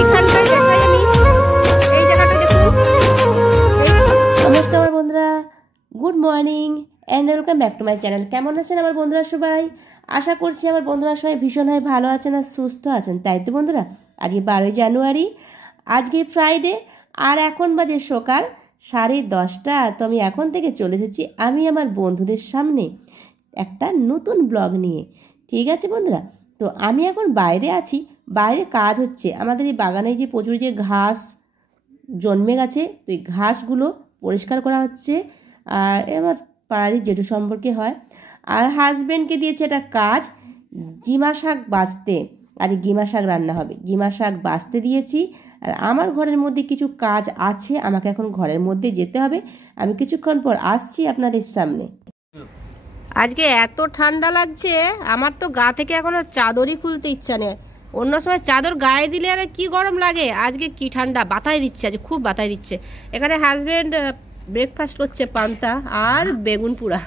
এইখানটায় দেখাই আমি, এই জায়গাটা দেখুন। নমস্কার আমার বন্ধুরা, good morning and welcome back to my channel. কেমন আছেন আমার বন্ধুরা সবাই? আশা করছি আমার বন্ধুরা সবাই ভীষণভাবে ভালো আছেন আর সুস্থ আছেন, তাই তো বন্ধুরা? আজকে 12ই জানুয়ারি, আজকে ফ্রাইডে, আর এখন বাজে সকাল 10:30। তো আমি এখন থেকে চলে এসেছি আমি আমার বন্ধুদের সামনে একটা নতুন ব্লগ নিয়ে। ঠিক আছে বন্ধুরা, তো আমি এখন বাইরে আছি, বাইরে কাজ হচ্ছে। আমাদের এই বাগানে যে প্রচুর যে ঘাস জন্মে গেছে, তো এই ঘাসগুলো পরিষ্কার করা হচ্ছে। আর আমার পাড়ারই জেঠু সম্পর্কে হয়, আর হাজব্যান্ডকে দিয়েছে একটা কাজ, গিমা শাক বাছতে। আজ গিমা শাক রান্না হবে, গিমা শাক বাছতে দিয়েছি। আর আমার ঘরের মধ্যে কিছু কাজ আছে, আমাকে এখন ঘরের মধ্যে যেতে হবে। আমি কিছুক্ষণ পর আসছি আপনাদের সামনে। আজকে এত ঠান্ডা লাগছে, আমার তো গা থেকে এখনো চাদরই খুলতে ইচ্ছা নেই। অন্য সময় চাদর গায়ে দিলে আর কি গরম লাগে, আজকে কি ঠান্ডা, বাতাই দিচ্ছে, আজ খুব বাতাই দিচ্ছে। এখানে হাজব্যান্ড ব্রেকফাস্ট করছে পান্তা আর বেগুন পোড়া।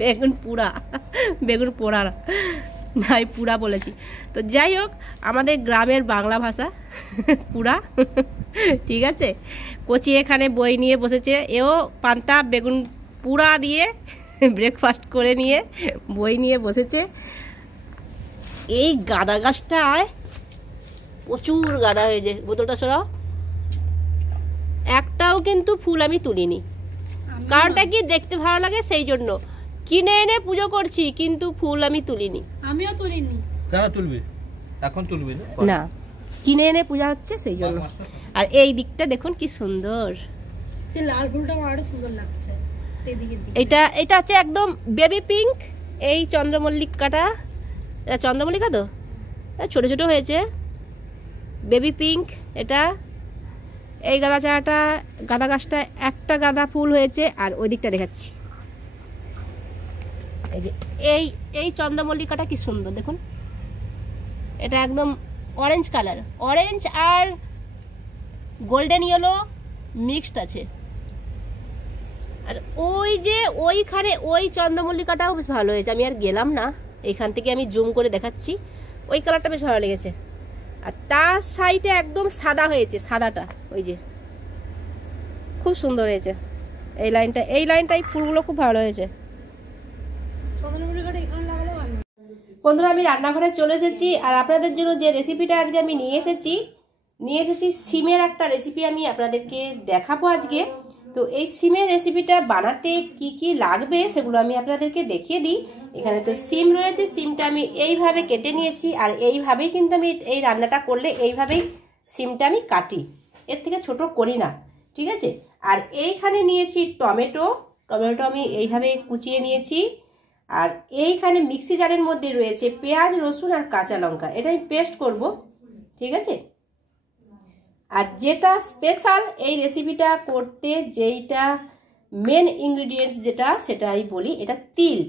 বেগুন পোড়া নাই, পুরা বলেছি। তো যাই হোক, আমাদের গ্রামের বাংলা ভাষা পুরা। ঠিক আছে, কচি এখানে বই নিয়ে বসেছে, এও পান্তা বেগুন পুরা দিয়ে ব্রেকফাস্ট করে নিয়ে বই নিয়ে বসেছে। এই গাঁদা গাছটায় প্রচুর গাঁদা হয়েছে, বোতলটা সরাও। একটাও কিন্তু ফুল আমি তুলিনি, কারণটা কি, দেখতে ভালো লাগে সেই জন্য কিনে এনে পুজো করছি, কিন্তু ফুল আমি তুলিনি। আমিও তুলিনি। কেন তুলবি? এখন তুলবি না, কিনে এনে পূজা হচ্ছে সেই জন্য। আর এই দিকটা দেখুন কি সুন্দর, সেই লাল ফুলটা আরো সুন্দর লাগছে। এটা হচ্ছে একদম বেবি পিঙ্ক। এই চন্দ্রমল্লিকাটা, এটা চন্দ্রমল্লিকা তো, ছোট ছোট হয়েছে, বেবি পিঙ্ক এটা। এই গাঁদা গাছটা একটা গাঁদা ফুল হয়েছে। আর ওই দিকটা দেখাচ্ছি, এই যে এই চন্দ্রমল্লিকাটা কি সুন্দর দেখুন, এটা একদম অরেঞ্জ কালার, অরেঞ্জ আর গোল্ডেন ইয়েলো মিক্সড আছে। আর ওই যে ওইখানে ওই চন্দ্রমল্লিকাটাও বেশ ভালো হয়েছে, আমি আর গেলাম না, এইখান থেকে আমি জুম করে দেখাচ্ছি। ওই কালারটা বেশ ভালো লেগেছে। আর তার সাইডে একদম সাদা হয়েছে, সাদাটা ওই যে খুব সুন্দর হয়েছে। এই লাইনটা এই ফুলগুলো খুব ভালো হয়েছে। বন্ধুরা, আমি রান্নাঘরে চলে এসেছি, আর আপনাদের জন্য যে রেসিপিটা আজকে আমি নিয়ে এসেছি সিমের একটা রেসিপি আমি আপনাদেরকে দেখাবো আজকে। তো এই সিমের রেসিপিটা বানাতে কি কি লাগবে সেগুলো আমি আপনাদেরকে দেখিয়ে দিই। এখানে তো সিম রয়েছে, সিমটা আমি এইভাবে কেটে নিয়েছি, আর এইভাবেই কিন্তু আমি এই রান্নাটা করলে এইভাবেই সিমটা আমি কাটি, এর থেকে ছোট করি না। ঠিক আছে, আর এইখানে নিয়েছি টমেটো আমি এইভাবে কুচিয়ে নিয়েছি। আর এইখানে মিক্সি জারের মধ্যে রয়েছে পেঁয়াজ, রসুন আর কাঁচা লঙ্কা, এটা আমি পেস্ট করব। ঠিক আছে, আর যেটা স্পেশাল এই রেসিপিটা করতে, যেইটা মেন ইনগ্রিডিয়েন্টস যেটা, সেটা আমি বলি, এটা তিল।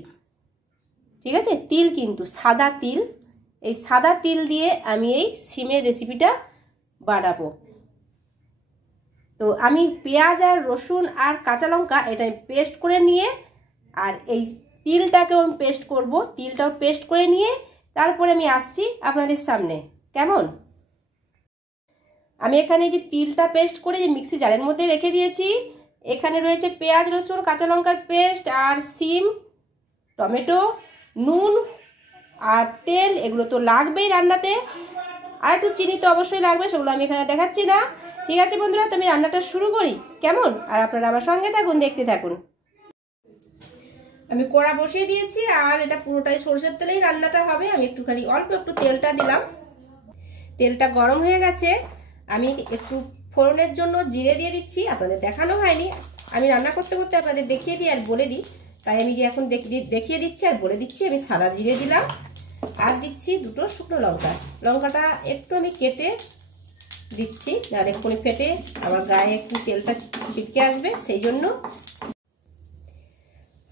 ঠিক আছে, তিল কিন্তু সাদা তিল, এই সাদা তিল দিয়ে আমি এই সিমের রেসিপিটা বানাবো। তো আমি পেঁয়াজ আর রসুন আর কাঁচা লঙ্কা এটা পেস্ট করে নিয়ে, আর এই তিলটাকেও আমি পেস্ট করব, তিলটাও পেস্ট করে নিয়ে তারপরে আমি আসছি আপনাদের সামনে। কেমন? আমি এখানে যে তিলটা পেস্ট করে যে মিক্সি জারের মধ্যে রেখে দিয়েছি, এখানে রয়েছে পেঁয়াজ, রসুন, কাঁচা লঙ্কার পেস্ট, আর সিম, টমেটো, নুন আর তেল, এগুলো তো লাগবেই রান্নাতে। আর একটু চিনি তো অবশ্যই লাগবে, সেগুলো আমি এখানে দেখাচ্ছি না। ঠিক আছে বন্ধুরা, তো আমি রান্নাটা শুরু করি কেমন, আর আপনারা আমার সঙ্গে থাকুন, দেখতে থাকুন। আমি কড়া বসিয়ে দিয়েছি, আর এটা পুরোটাই সরষের তেলেই রান্নাটা হবে। আমি একটুখানি অল্প একটু তেলটা দিলাম, তেলটা গরম হয়ে গেছে। আমি একটু ফোড়নের জন্য জিরে দিয়ে দিচ্ছি, আপনাদের দেখানো হয়নি, আমি রান্না করতে করতে আপনাদের দেখিয়ে দিই আর বলে দিই, তাই আমি যে এখন দেখিয়ে দিচ্ছি আর বলে দিচ্ছি। আমি সাদা জিরে দিলাম, আর দিচ্ছি দুটো শুকনো লঙ্কা। লঙ্কাটা একটু আমি কেটে দিচ্ছি, আর এক্ষুনি ফেটে আমার গায়ে একটু তেলটা ছিটকে আসবে, সেই জন্য।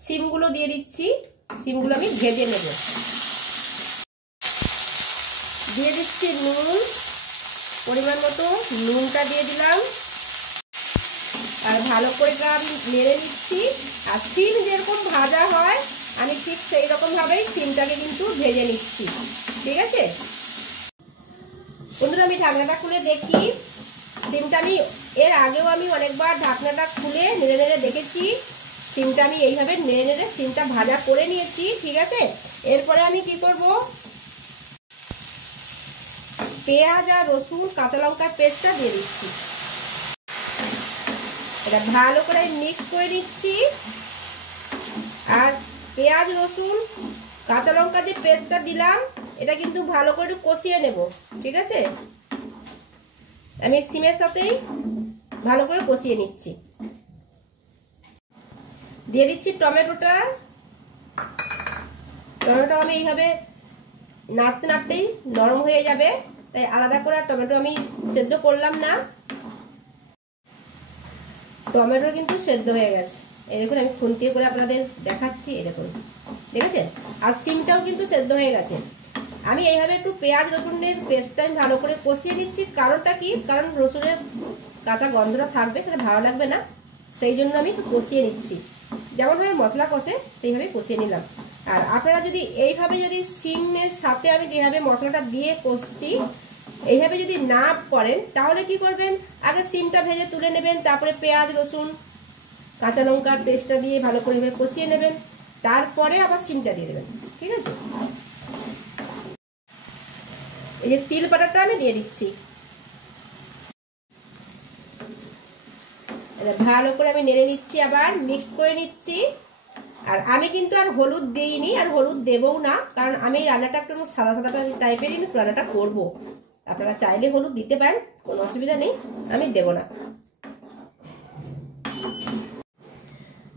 সিমগুলো দিয়ে দিচ্ছি, সিমগুলো আমি ভেজে নেব। দিয়ে দিচ্ছি নুন, পরিমাণ মতো নুনটা দিয়ে দিলাম, আর ভালো করে আমি নেড়ে নিচ্ছি। আর সিম যেরকম ভাজা হয় আমি ঠিক সেই রকম ভাবেই সিমটাকে কিন্তু ভেজে নিচ্ছি। ঠিক আছে, বন্ধুরা আমি ঢাকনাটা খুলে দেখি। সিমটা আমি এর আগেও আমি অনেকবার ঢাকনাটা খুলে নেড়ে নেড়ে দেখেছি। সিমটা আমি এইভাবে নেড়ে নেড়ে সিমটা ভাজা করে নিয়েছি, ঠিক আছে। এরপরে আমি কি করব, পেঁয়াজ আর রসুন কাঁচা লঙ্কার পেস্টটা দিয়ে দিচ্ছি। এটা ভালো করে মিক্স করে নিচ্ছি। আর পেঁয়াজ রসুন কাঁচা লঙ্কা যে পেস্টটা দিলাম এটা কিন্তু ভালো করে কষিয়ে নেব, ঠিক আছে। আমি সিমের সাথেই ভালো করে কষিয়ে নিচ্ছি। দিয়ে দিচ্ছি টমেটোটা। টমেটো আমি এইভাবে নাড়তে নাড়তেই নরম হয়ে যাবে, তাই আলাদা করে টমেটো আমি সেদ্ধ করলাম না। টমেটো কিন্তু সেদ্ধ হয়ে গেছে, এই দেখুন আমি খুন্তি করে আপনাদের দেখাচ্ছি, এই দেখুন দেখেছেন। আর সিমটাও কিন্তু সেদ্ধ হয়ে গেছে। আমি এইভাবে একটু পেঁয়াজ রসুনের পেস্টটা আমি ভালো করে কষিয়ে নিচ্ছি। কারণটা কি, কারণ রসুনের কাঁচা গন্ধটা থাকবে, সেটা ভালো লাগবে না, সেই জন্য আমি একটু কষিয়ে নিচ্ছি। যেমনভাবে মশলা কষে সেইভাবে কষিয়ে নিলাম। আর আপনারা যদি এইভাবে যদি সিমের সাথে আমি যেভাবে মশলাটা দিয়ে কষছি এইভাবে যদি না করেন তাহলে কি করবেন, আগে সিমটা ভেজে তুলে নেবেন, তারপরে পেঁয়াজ রসুন কাঁচা লঙ্কার পেস্টটা দিয়ে ভালো করে কষিয়ে নেবেন, তারপরে আবার সিমটা দিয়ে দেবেন, ঠিক আছে। এই যে তিল বাটাটা আমি দিয়ে দিচ্ছি। ভালো করে আমি নেড়ে নিচ্ছি, আবার মিক্সড করে নিচ্ছি। আর আমি কিন্তু আর হলুদ দিইনি, আর হলুদ দেবও না, কারণ আমি রান্নাটা একটু সাদা সাদা টাইপেরই রান্নাটা করব। আপনারা চাইলে হলুদ দিতে পারেন, কোনো অসুবিধা নেই, আমি দেব না।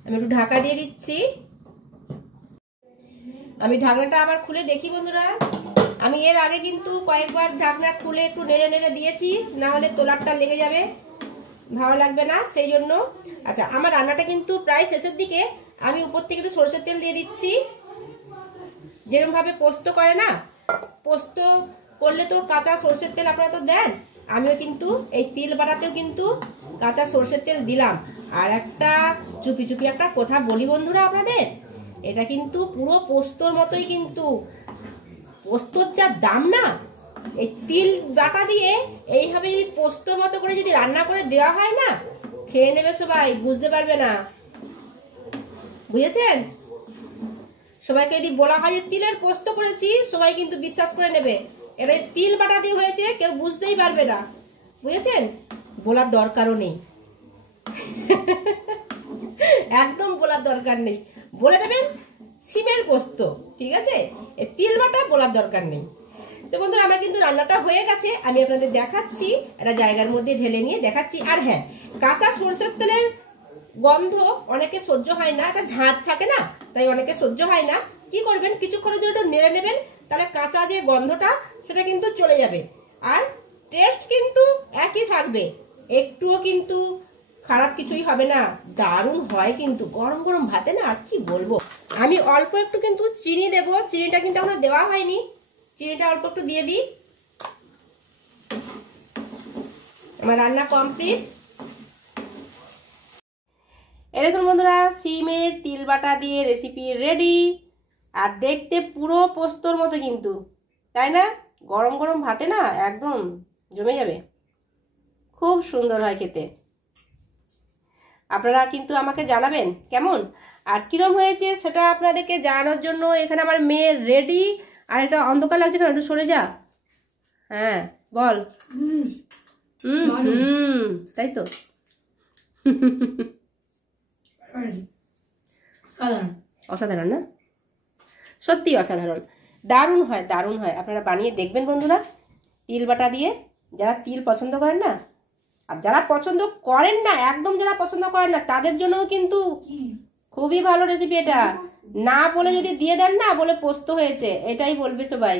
আমি একটু ঢাকা দিয়ে দিচ্ছি। আমি ঢাকনাটা আবার খুলে দেখি বন্ধুরা। আমি এর আগে কিন্তু কয়েকবার ঢাকনা খুলে একটু নেড়ে নেড়ে দিয়েছি, না হলে তোলারটা লেগে যাবে, ভালো লাগবে না, সেই জন্য। আচ্ছা, আমার রান্নাটা কিন্তু প্রায় শেষের দিকে। আমি উপর থেকে একটু সরষের তেল দিয়ে দিচ্ছি। যেরকম ভাবে পোস্ত করে না, পোস্ত করলে তো কাঁচা সরষের তেল আপনারা তো দেন, আমিও কিন্তু এই তিল বাটাতেও কিন্তু কাঁচা সরষের তেল দিলাম। আর একটা চুপি চুপি একটা কথা বলি বন্ধুরা আপনাদের, এটা কিন্তু পুরো পোস্তর মতোই, কিন্তু পোস্তর যা দাম না, এই তিল বাটা দিয়ে এইভাবে যদি পোস্তর মতো করে যদি রান্না করে দেওয়া হয় না, খেয়ে নেবে সবাই, বুঝতে পারবে না, বুঝেছেন। সবাইকে যদি বলা হয় যে তিলের পোস্ত করেছি, সবাই কিন্তু বিশ্বাস করে নেবে, এটা তিল বাটা দিয়ে হয়েছে, কেউ বুঝতেই পারবে না, বুঝেছেন। বলার দরকারও নেই, একদম বলার দরকার নেই, বলে দেবেন সিমের পোস্ত, ঠিক আছে। তিল বাটা বলার দরকার নেই। তো বন্ধুরা আমার কিন্তু রান্নাটা হয়ে গেছে, আমি আপনাদের দেখাচ্ছি, একটা জায়গার মধ্যে ঢেলে নিয়ে দেখাচ্ছি। আর হ্যাঁ, কাঁচা সরষের তেলের গন্ধ অনেকে সহ্য হয় না, একটা ঝাঁঝ থাকে না, তাই অনেকে সহ্য হয় না। কি করবেন, কিছুক্ষণের জন্য একটু নেড়ে নেবেন, তাহলে কাঁচা যে গন্ধটা সেটা কিন্তু চলে যাবে। আর টেস্ট কিন্তু একই থাকবে, একটুও কিন্তু খারাপ কিছুই হবে না, দারুণ হয় কিন্তু গরম গরম ভাতে না। আর কি বলবো, আমি অল্প একটু কিন্তু চিনি দেবো, চিনিটা কিন্তু এখনো দেওয়া হয়নি, চিনিটা অল্প একটু দিয়ে দিই। আমার রান্না কমপ্লিট। এই দেখুন বন্ধুরা, সিমের তিল বাটা দিয়ে রেসিপি রেডি। আর দেখতে পুরো পোস্তর মতো কিন্তু, তাই না? গরম গরম ভাতে না একদম জমে যাবে, খুব সুন্দর হয় খেতে। আপনারা কিন্তু আমাকে জানাবেন কেমন আর কিরম হয়েছে সেটা আপনাদেরকে জানানোর জন্য এখানে আমার মেয়ে রেডি। আর এটা অন্ধকার লাগছে কেন, একটু সরে যা। হ্যাঁ বল। তাই তো। অসাধারণ না, সত্যি অসাধারণ, দারুণ হয়, দারুণ হয়। আপনারা বানিয়ে দেখবেন বন্ধুরা, তিল বাটা দিয়ে। যারা তিল পছন্দ করেন না, আর যারা পছন্দ করেন না, একদম যারা পছন্দ করেন না, তাদের জন্যও কিন্তু খুবই ভালো রেসিপি এটা। না বলে যদি দিয়ে দেন না, বলে পোস্ত হয়েছে, এটাই বলবে সবাই,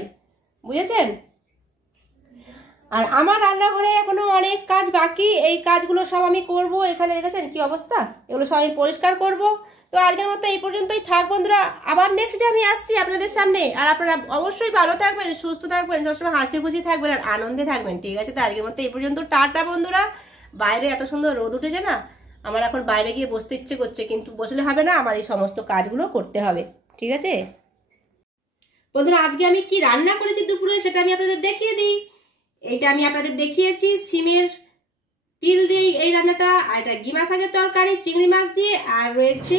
বুঝেছেন। আর আমার রান্নাঘরে এখনো অনেক কাজ বাকি, এই কাজগুলো সব আমি করব। এখানে দেখেছেন কি অবস্থা, এগুলো সব আমি পরিষ্কার করব। তো আজকের মতো এই পর্যন্তই থাক বন্ধুরা, আবার নেক্সট ডে আমি আসছি আপনাদের সামনে। আর আপনারা অবশ্যই ভালো থাকবেন, সুস্থ থাকবেন, সবসময় হাসি খুশি থাকবেন, আর আনন্দে থাকবেন, ঠিক আছে। তো আজকের মতো এই পর্যন্ত, টাটা বন্ধুরা। বাইরে এত সুন্দর রোদ উঠেছে না, আমার এখন বাইরে গিয়ে বসতে ইচ্ছে করছে, কিন্তু বসলে হবে না, আমার এই সমস্ত কাজগুলো করতে হবে, ঠিক আছে বন্ধুরা। আজকে আমি কি রান্না করেছি দুপুরে সেটা আমি আপনাদের দেখিয়ে দিই। এইটা আমি আপনাদের দেখিয়েছি সিমের তিল দিয়ে এই রান্নাটা, আর এটা গিমা শাকের তরকারি চিংড়ি মাছ দিয়ে, আর রয়েছে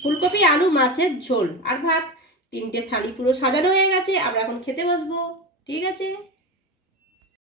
ফুলকপি আলু মাছের ঝোল আর ভাত। 3টে থালি পুরো সাজানো হয়ে গেছে, আমরা এখন খেতে বসবো। ঠিক আছে।